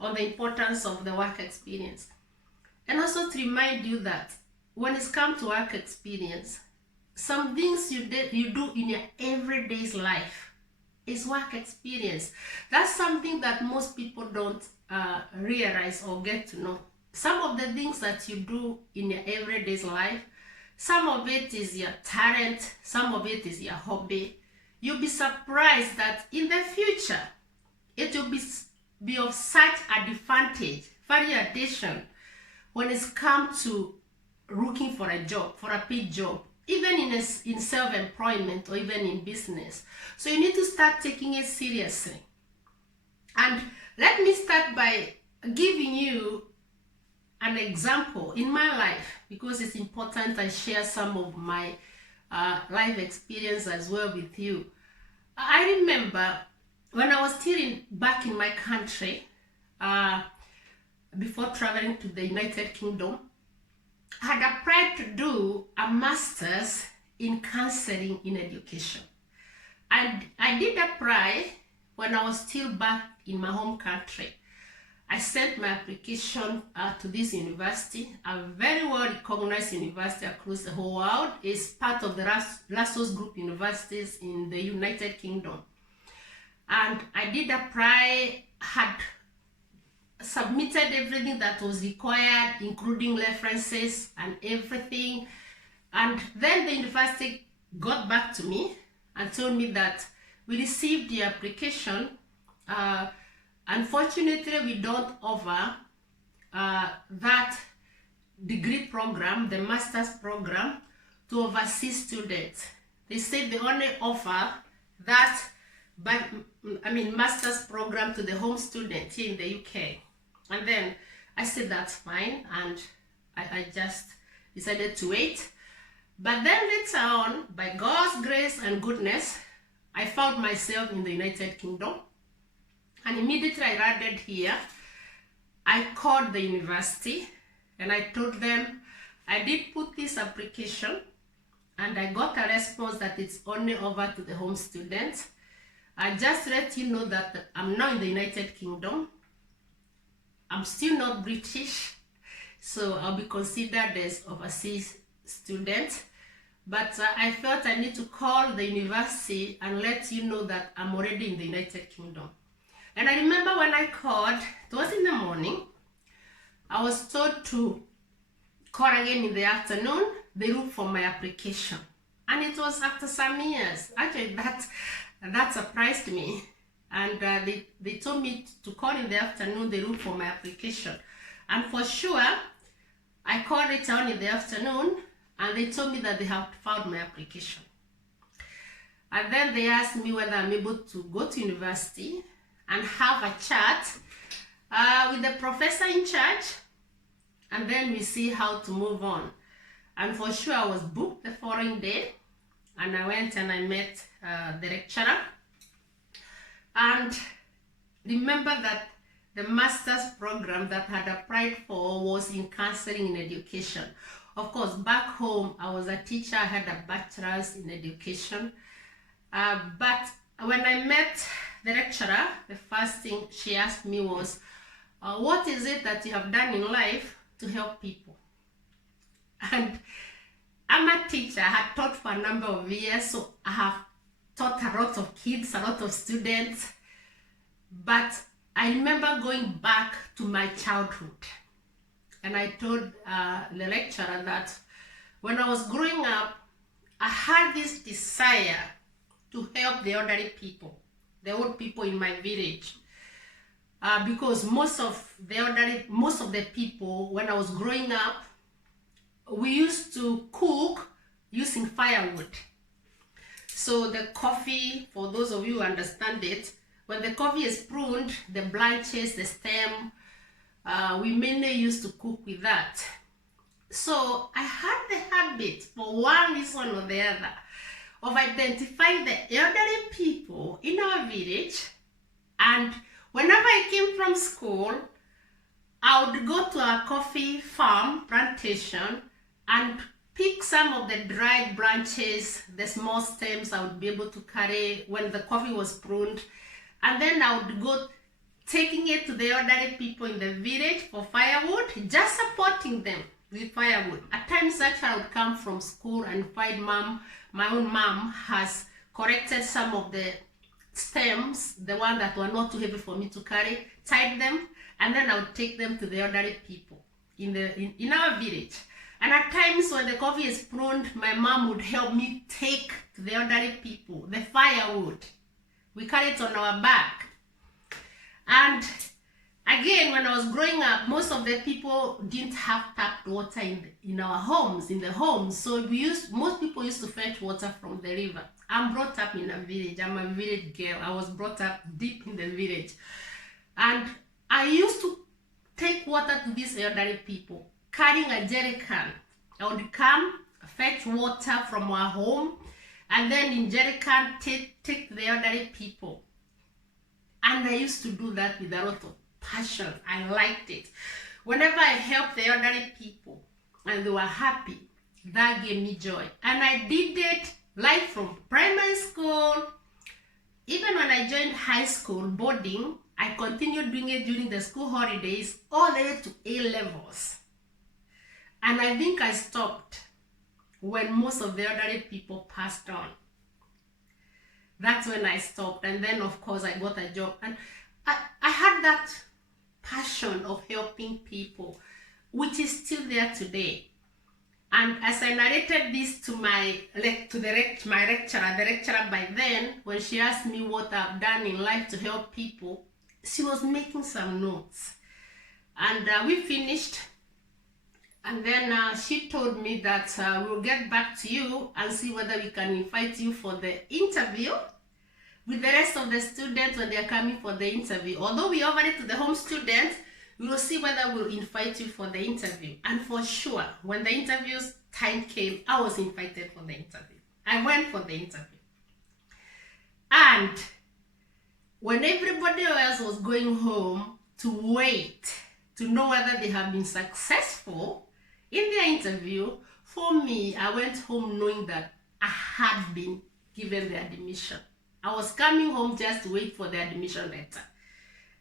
on the importance of the work experience. And also to remind you that when it's come to work experience, some things you do in your everyday life is work experience. That's something that most people don't realize or get to know. Some of the things that you do in your everyday life, some of it is your talent, some of it is your hobby. You'll be surprised that in the future, it will be of such advantage, value addition, when it's come to looking for a job, for a paid job, even in self-employment or even in business. So you need to start taking it seriously. And let me start by giving you an example in my life, because it's important I share some of my life experience as well with you. I remember when I was still back in my country, before traveling to the United Kingdom, I had applied to do a master's in counseling in education. And I did apply when I was still back in my home country. I sent my application to this university, a very well recognized university across the whole world. It's part of the Lassos Group universities in the United Kingdom. And I did apply, had submitted everything that was required, including references and everything. And then the university got back to me and told me that we received the application. Unfortunately, we don't offer that degree program, the master's program, to overseas students. They said they only offer that, master's program to the home student here in the UK. And then I said that's fine, and I just decided to wait. But then later on, by God's grace and goodness, I found myself in the United Kingdom. And immediately I landed here. I called the university and I told them I did put this application, and I got a response that it's only over to the home students. I just let you know that I'm now in the United Kingdom. I'm still not British, so I'll be considered as overseas student. But I felt I need to call the university and let you know that I'm already in the United Kingdom. And I remember when I called, it was in the morning, I was told to call again in the afternoon. They looked for my application. And it was after some years. Actually, that surprised me. And they told me to call in the afternoon. They looked for my application. And for sure, I called it on in the afternoon, and they told me that they have found my application. And then they asked me whether I'm able to go to university and have a chat with the professor in charge, and then we see how to move on. And for sure, I was booked the following day, and I went and I met the lecturer. And remember that the master's program that I had applied for was in counseling in education. Of course, back home, I was a teacher. I had a bachelor's in education. But when I met the lecturer, the first thing she asked me was, what is it that you have done in life to help people? And I'm a teacher. I had taught for a number of years, so I have taught a lot of kids, a lot of students. But I remember going back to my childhood. And I told the lecturer that when I was growing up, I had this desire to help the elderly people, the old people in my village. Because most of the people, when I was growing up, we used to cook using firewood. So the coffee, for those of you who understand it, when the coffee is pruned, the branches, the stem, we mainly used to cook with that. So I had the habit, for one reason or the other, of identifying the elderly people in our village. And whenever I came from school, I would go to a coffee farm, plantation, and pick some of the dried branches, the small stems I would be able to carry when the coffee was pruned. And then I would go taking it to the elderly people in the village for firewood, just supporting them with firewood. At times, actually, I would come from school and find my own mom has corrected some of the stems, the ones that were not too heavy for me to carry, tied them, and then I would take them to the elderly people in our village. And at times when the coffee is pruned, my mom would help me take to the elderly people the firewood. We carry it on our back. And again, when I was growing up, most of the people didn't have tapped water in our homes, in the homes. So most people used to fetch water from the river. I'm brought up in a village. I'm a village girl. I was brought up deep in the village. And I used to take water to these elderly people, carrying a jerry can. I would come, fetch water from our home, and then in jerry can take to the elderly people. And I used to do that with a lot of passion. I liked it. Whenever I helped the elderly people and they were happy, that gave me joy. And I did it like from primary school. Even when I joined high school boarding, I continued doing it during the school holidays all the way to A-levels. And I think I stopped when most of the elderly people passed on. That's when I stopped. And then, of course, I got a job. And I had that passion of helping people, which is still there today. And as I narrated this to my lecturer, the lecturer by then, when she asked me what I've done in life to help people, she was making some notes. And we finished. And then she told me that we'll get back to you and see whether we can invite you for the interview with the rest of the students when they are coming for the interview. Although we offered it to the home students, we will see whether we'll invite you for the interview. And for sure, when the interview's time came, I was invited for the interview. I went for the interview. And when everybody else was going home to wait to know whether they have been successful in their interview, for me, I went home knowing that I had been given the admission. I was coming home just to wait for the admission letter.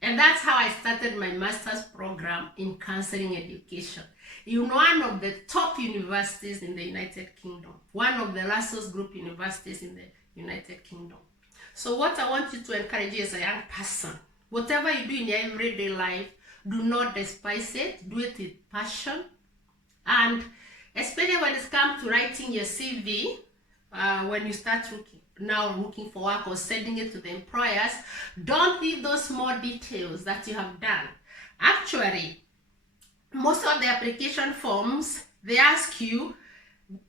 And that's how I started my master's program in counseling education in one of the top universities in the United Kingdom, one of the Russell's Group universities in the United Kingdom. So what I want you to encourage you as a young person, whatever you do in your everyday life, do not despise it, do it with passion. And especially when it comes to writing your CV, when you start looking for work or sending it to the employers, don't leave those small details that you have done. Actually, most of the application forms, they ask you,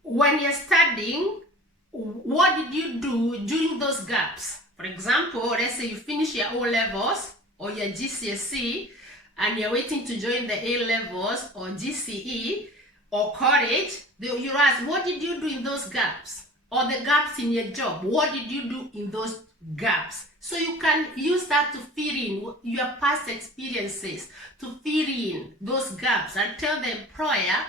when you're studying, what did you do during those gaps? For example, let's say you finish your O-levels or your GCSE and you're waiting to join the A-levels or GCE or college, you ask, what did you do in those gaps? Or the gaps in your job, what did you do in those gaps? So you can use that to fill in your past experiences, to fill in those gaps and tell the employer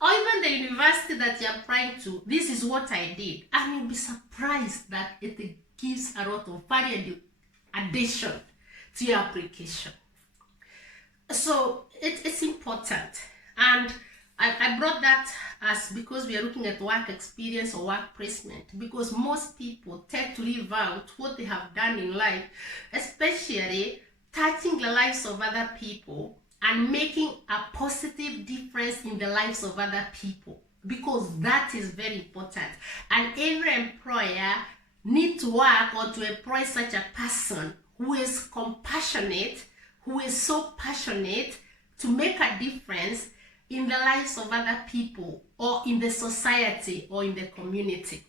or even the university that you're applying to, this is what I did. And you'll be surprised that it gives a lot of value addition to your application. So it's important. And I brought that as because we are looking at work experience or work placement, because most people tend to leave out what they have done in life, especially touching the lives of other people and making a positive difference in the lives of other people, because that is very important. And every employer needs to work or to employ such a person who is compassionate, who is so passionate to make a difference in the lives of other people or in the society or in the community.